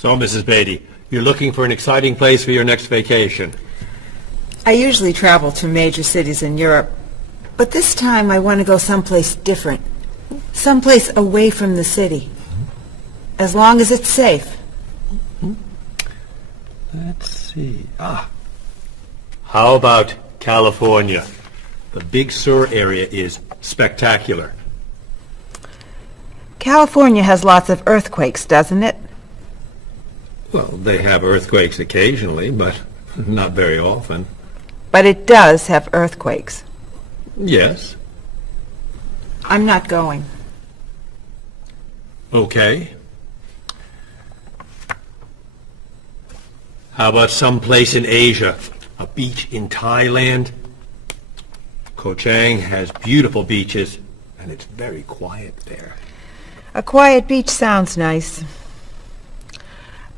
So, Mrs. Beatty, you're looking for an exciting place for your next vacation. I usually travel to major cities in Europe, but this time I want to go someplace different, someplace away from the city, as long as it's safe. Let's see. How about California? The Big Sur area is spectacular. California has lots of earthquakes, doesn't it? Well, they have earthquakes occasionally, but not very often. But it does have earthquakes. Yes. I'm not going. Okay. How about someplace in Asia? A beach in Thailand? Koh Chang has beautiful beaches, and it's very quiet there. A quiet beach sounds nice.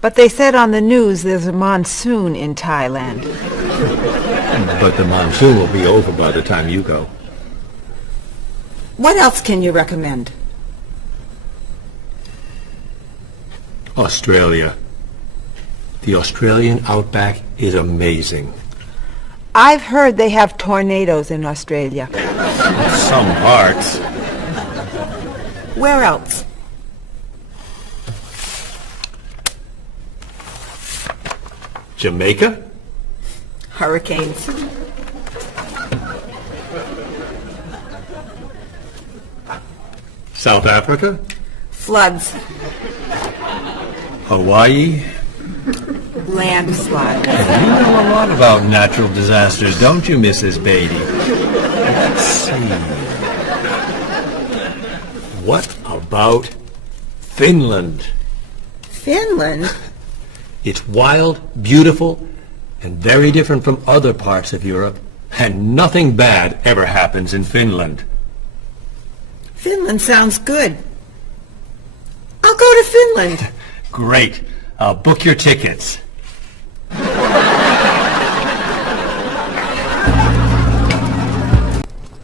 But they said on the news there's a monsoon in Thailand. But the monsoon will be over by the time you go. What else can you recommend? Australia. The Australian outback is amazing. I've heard they have tornadoes in Australia. Some parts. Where else? Jamaica? Hurricanes. South Africa? Floods. Hawaii? Landslides. You know a lot about natural disasters, don't you, Mrs. Beatty? Let's see. What about Finland? Finland? It's wild, beautiful, and very different from other parts of Europe, and nothing bad ever happens in Finland. Finland sounds good. I'll go to Finland. Great. I'll book your tickets.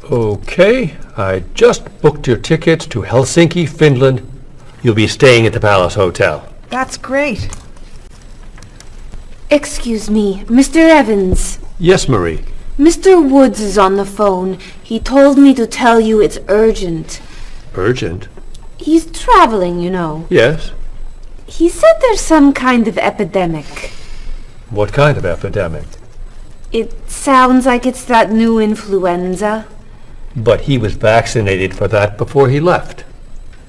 Okay, I just booked your tickets to Helsinki, Finland. You'll be staying at the Palace Hotel. That's great. Excuse me, Mr. Evans. Yes, Marie. Mr. Woods is on the phone. He told me to tell you it's urgent. Urgent? He's traveling, you know. Yes. He said there's some kind of epidemic. What kind of epidemic? It sounds like it's that new influenza. But he was vaccinated for that before he left.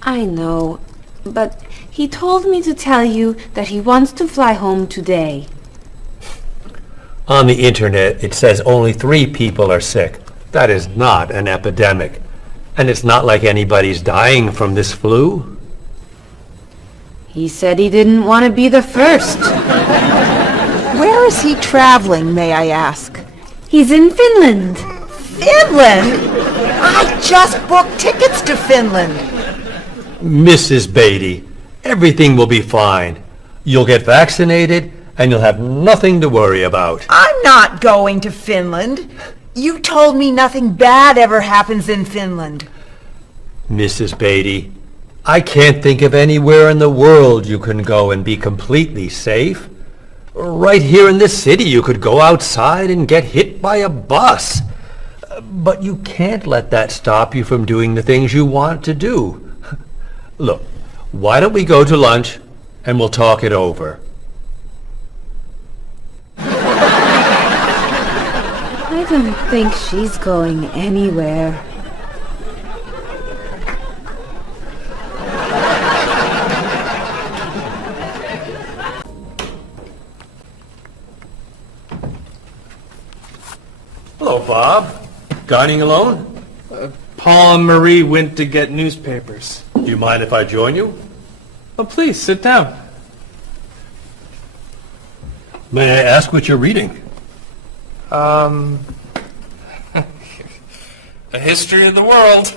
I know, but he told me to tell you that he wants to fly home today. On the internet, it says only 3 people are sick. That is not an epidemic. And it's not like anybody's dying from this flu. He said he didn't want to be the first. Where is he traveling, may I ask? He's in Finland. Finland? I just booked tickets to Finland. Mrs. Beatty, everything will be fine. You'll get vaccinated, and you'll have nothing to worry about. I'm not going to Finland. You told me nothing bad ever happens in Finland. Mrs. Beatty, I can't think of anywhere in the world you can go and be completely safe. Right here in this city, you could go outside and get hit by a bus. But you can't let that stop you from doing the things you want to do. Look, why don't we go to lunch and we'll talk it over? I don't think she's going anywhere. Hello, Bob. Dining alone? Paul and Marie went to get newspapers. Do you mind if I join you? Oh, please, sit down. May I ask what you're reading? A History of the World.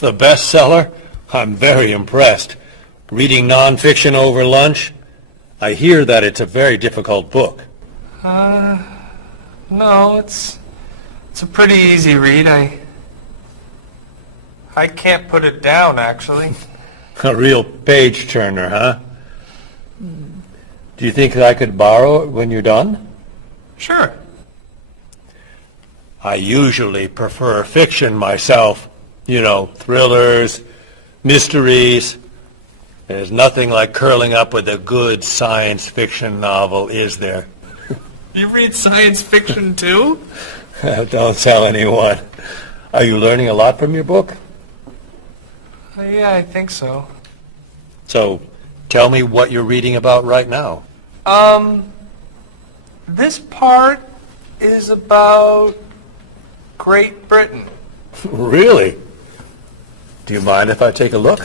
The bestseller? I'm very impressed. Reading nonfiction over lunch? I hear that it's a very difficult book. No, it's a pretty easy read. I can't put it down, actually. A real page-turner, huh? Do you think I could borrow it when you're done? Sure. I usually prefer fiction myself. You know, thrillers, mysteries. There's nothing like curling up with a good science fiction novel, is there? You read science fiction too? Don't tell anyone. Are you learning a lot from your book? Yeah, I think so. So, tell me what you're reading about right now. This part is about Great Britain. Really? Do you mind if I take a look?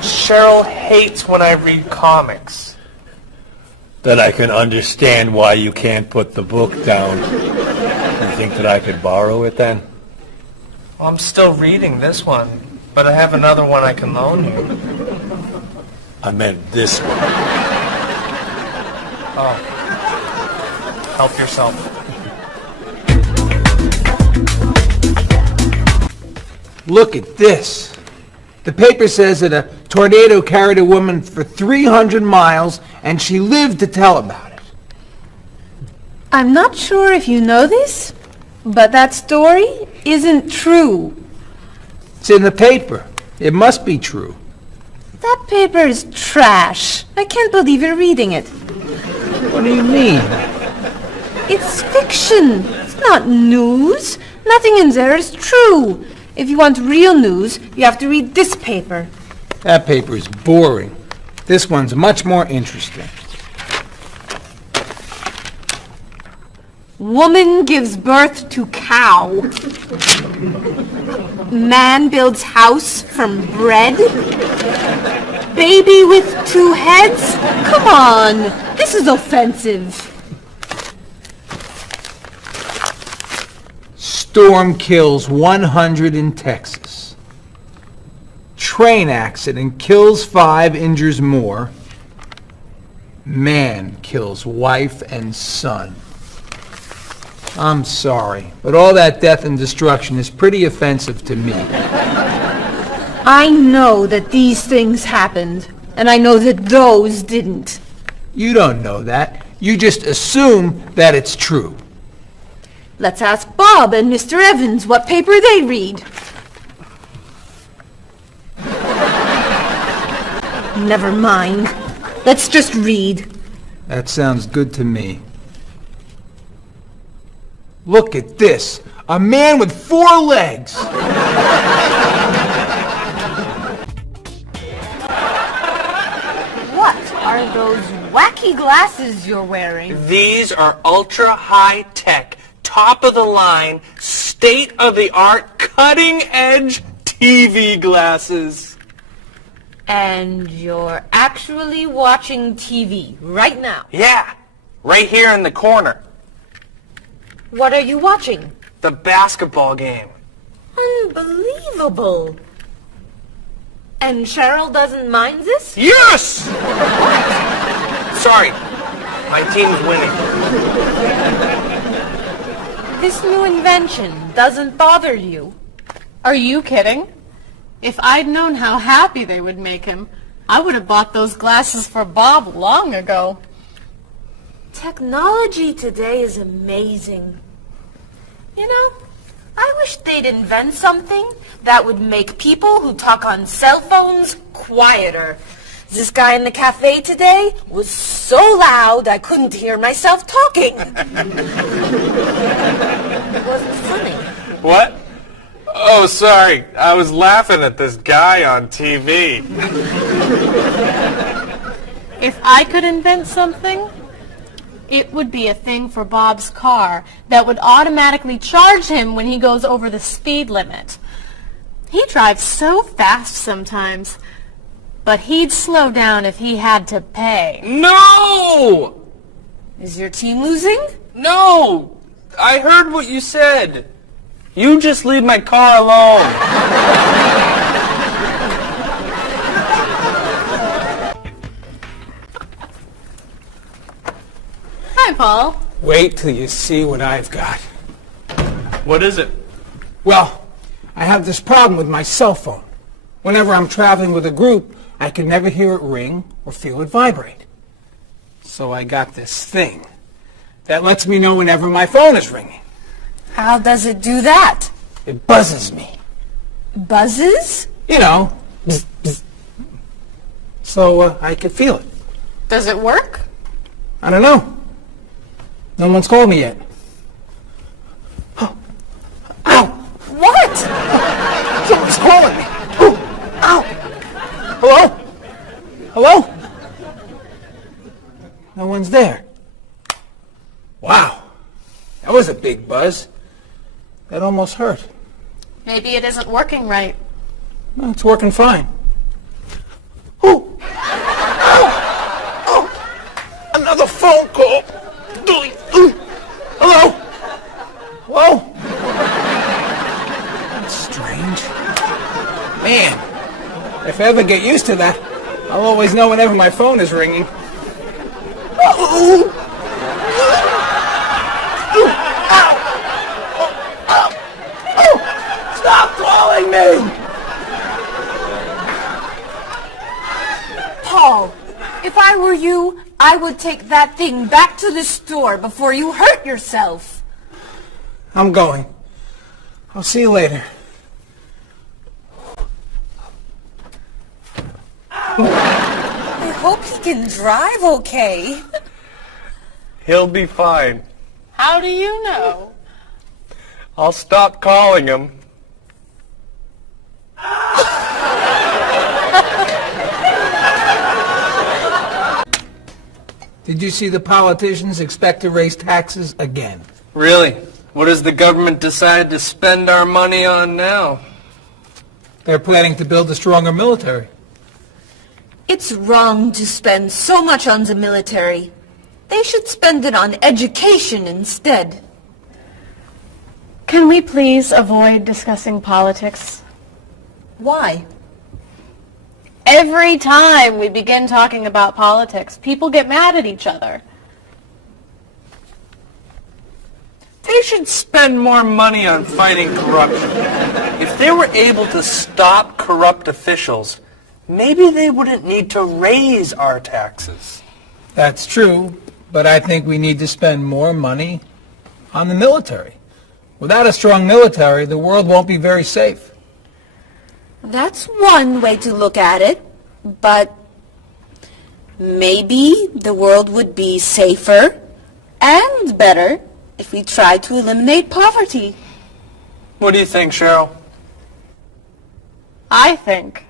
Cheryl hates when I read comics. Then I can understand why you can't put the book down. You think that I could borrow it then? Well, I'm still reading this one, but I have another one I can loan you. I meant this one. Oh. Help yourself. Look at this. The paper says that a tornado carried a woman for 300 miles and she lived to tell about it. I'm not sure if you know this, but that story isn't true. It's in the paper. It must be true. That paper is trash. I can't believe you're reading it. What do you mean? It's fiction. It's not news. Nothing in there is true. If you want real news, you have to read this paper. That paper is boring. This one's much more interesting. Woman gives birth to cow. Man builds house from bread. Baby with 2 heads? Come on, this is offensive. Storm kills 100 in Texas. Train accident kills 5, injures more. Man kills wife and son. I'm sorry, but all that death and destruction is pretty offensive to me. I know that these things happened, and I know that those didn't. You don't know that. You just assume that it's true. Let's ask Bob and Mr. Evans what paper they read. Never mind. Let's just read. That sounds good to me. Look at this. A man with 4 legs. What are those wacky glasses you're wearing? These are ultra high tech, top of the line, state of the art, cutting edge TV glasses. And you're actually watching TV right now. Yeah, right here in the corner. What are you watching? The basketball game. Unbelievable. And Cheryl doesn't mind this? Yes! Sorry, my team's winning. This new invention doesn't bother you. Are you kidding? If I'd known how happy they would make him, I would have bought those glasses for Bob long ago. Technology today is amazing. You know, I wish they'd invent something that would make people who talk on cell phones quieter. This guy in the cafe today was so loud I couldn't hear myself talking. It wasn't funny. What? Oh, sorry. I was laughing at this guy on TV. If I could invent something, it would be a thing for Bob's car that would automatically charge him when he goes over the speed limit. He drives so fast sometimes, but he'd slow down if he had to pay. No! Is your team losing? No! I heard what you said. You just leave my car alone. Hi, Paul. Wait till you see what I've got. What is it? Well, I have this problem with my cell phone. Whenever I'm traveling with a group, I could never hear it ring or feel it vibrate. So I got this thing that lets me know whenever my phone is ringing. How does it do that? It buzzes me. Buzzes? You know, bzz, bzz. So I can feel it. Does it work? I don't know. No one's called me yet. Ow! What? Someone's calling me. Ooh, ow! Hello? Hello? No one's there. Wow. That was a big buzz. That almost hurt. Maybe it isn't working right. No, it's working fine. Ooh! Ow! Oh! Another phone call. Ooh. Hello? Hello? That's strange. Man, if I ever get used to that, I'll always know whenever my phone is ringing. Oh! Stop calling me! Paul, if I were you, I would take that thing back to the store before you hurt yourself. I'm going. I'll see you later. I hope he can drive okay. He'll be fine. How do you know? I'll stop calling him. Did you see the politicians expect to raise taxes again? Really? What does the government decide to spend our money on now? They're planning to build a stronger military. It's wrong to spend so much on the military. They should spend it on education instead. Can we please avoid discussing politics? Why? Every time we begin talking about politics, people get mad at each other. They should spend more money on fighting corruption. If they were able to stop corrupt officials, maybe they wouldn't need to raise our taxes. That's true, but I think we need to spend more money on the military. Without a strong military, the world won't be very safe. That's one way to look at it, but maybe the world would be safer and better if we tried to eliminate poverty. What do you think, Cheryl? I think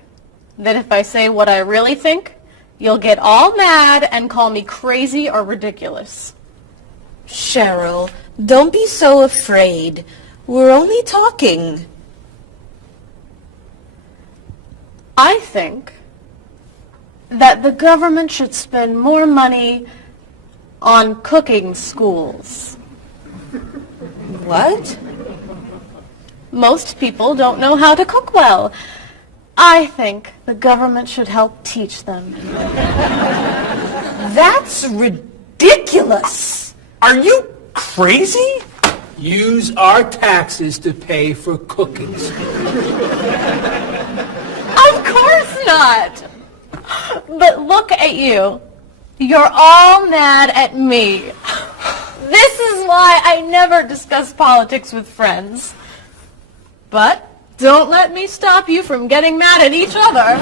that if I say what I really think, you'll get all mad and call me crazy or ridiculous. Cheryl, don't be so afraid. We're only talking. I think that the government should spend more money on cooking schools. What? Most people don't know how to cook well. I think the government should help teach them. That's ridiculous. Are you crazy? Use our taxes to pay for cooking schools. Of course not! But look at you. You're all mad at me. This is why I never discuss politics with friends. But don't let me stop you from getting mad at each other.